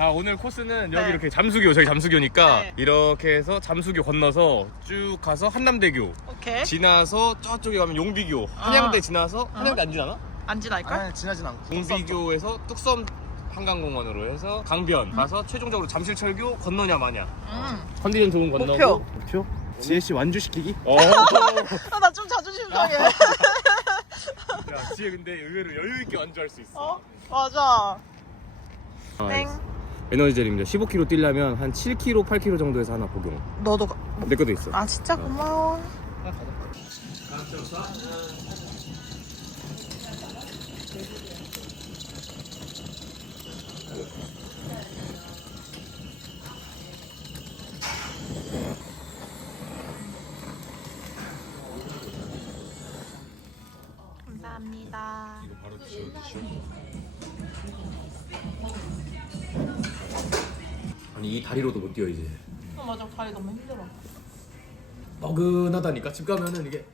자 오늘 코스는 여기 네. 이렇게 잠수교 저희 잠수교니까 네. 이렇게 해서 잠수교 건너서 쭉 가서 한남대교 오케이. 지나서 저쪽에 가면 용비교 한양대 지나서 한양대 안 지나나? 안 지날걸? 아니 지나진 않고 용비교에서 뚝섬 한강공원으로 해서 강변 가서 최종적으로 잠실철교 건너냐 마냐 음. 컨디션 좋은 건너고 목표. 목표? 지혜씨 완주시키기? 어. 아, 나 좀 자존심 상해. 야 지혜 근데 의외로 여유 있게 완주할 수 있어 어? 맞아. 아, 땡. 에너지 젤입니다. 15km 뛰려면 한 7km 8km 정도에서 하나 복용. 너도 가... 내 것도 있어. 아 진짜? 고마워. 감사합니다. 이거 바로 드시오 드시오 이 다리로도 못 뛰어 이제. 어 맞아. 다리 너무 힘들어. 어근하다니까? 집 가면은 이게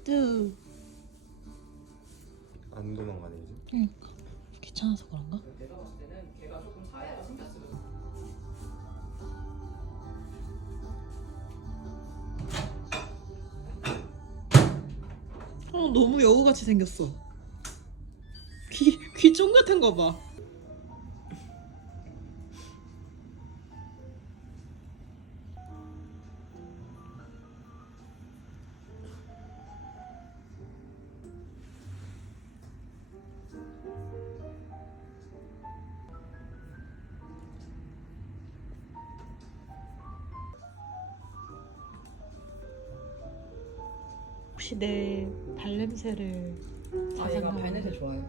어... 어뜨. 안 도망가네 이제 그러니까 귀찮아서 그런가? 어 너무 여우같이 생겼어. 귀 귀쫑 같은 거 봐. 혹시 내 발냄새를 아 얘가 발냄새 좋아요.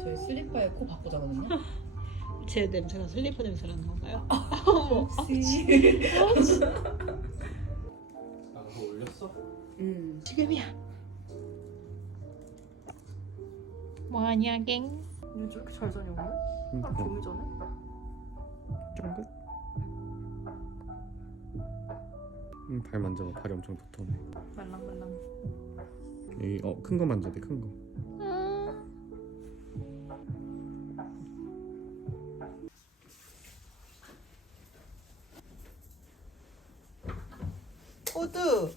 저희 슬리퍼에 코 바꾸자거든요. 제 냄새가 슬리퍼 냄새라는 건가요? 혹시? 아 그거 올렸어? 음. 지금이야. 뭐하냐 갱? 오늘 저렇게 잘 자냐 오늘? 응, 딱 조미 전에? 쫑긋 응, 발 만져봐 발이 엄청 두터네 말랑말랑. 여기 어큰 거 만져야 돼큰 거. 호두.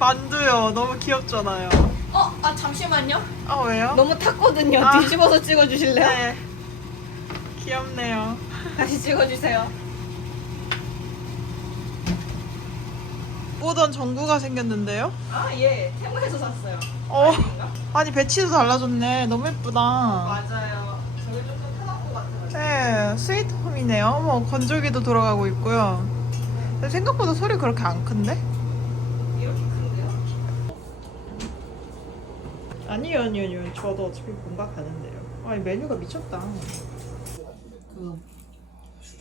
만두요. 너무 귀엽잖아요. 어, 아 잠시만요. 아 왜요? 너무 탔거든요. 아. 뒤집어서 찍어주실래요? 네. 귀엽네요. 다시 찍어주세요. 보던 전구가 생겼는데요? 아 예, 태무에서 샀어요. 어, 아닌가? 아니 배치도 달라졌네. 너무 예쁘다. 맞아요. 저게 조금 편한 것 같아요. 네, 스위트홈이네요. 어머, 건조기도 돌아가고 있고요. 근데 생각보다 소리 그렇게 안 큰데? 이렇게 큰데요? 아니요, 아니요, 아니요. 저도 어차피 본가 가는데요. 아니, 메뉴가 미쳤다.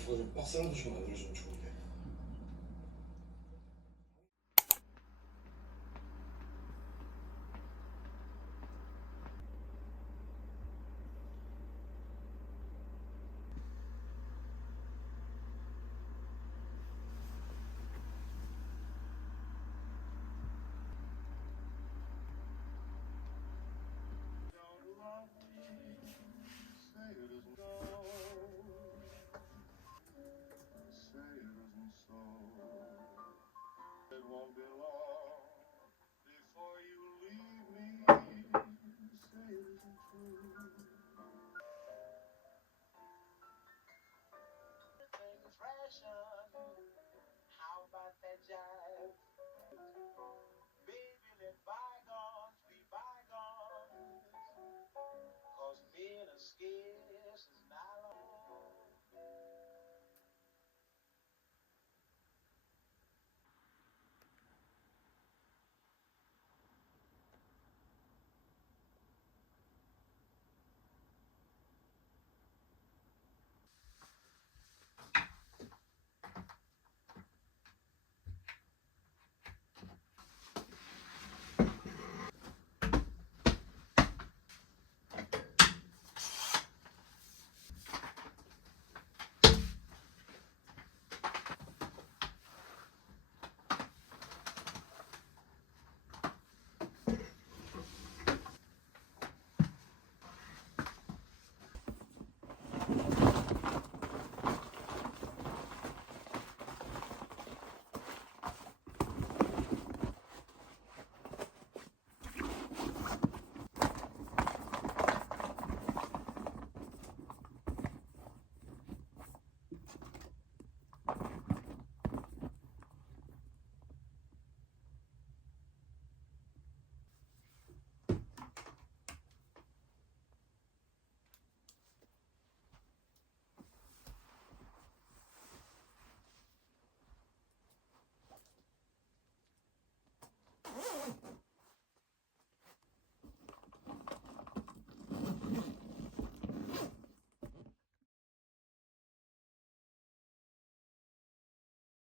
그, 빡센 도좀 만들어주면 좋은데. all day long.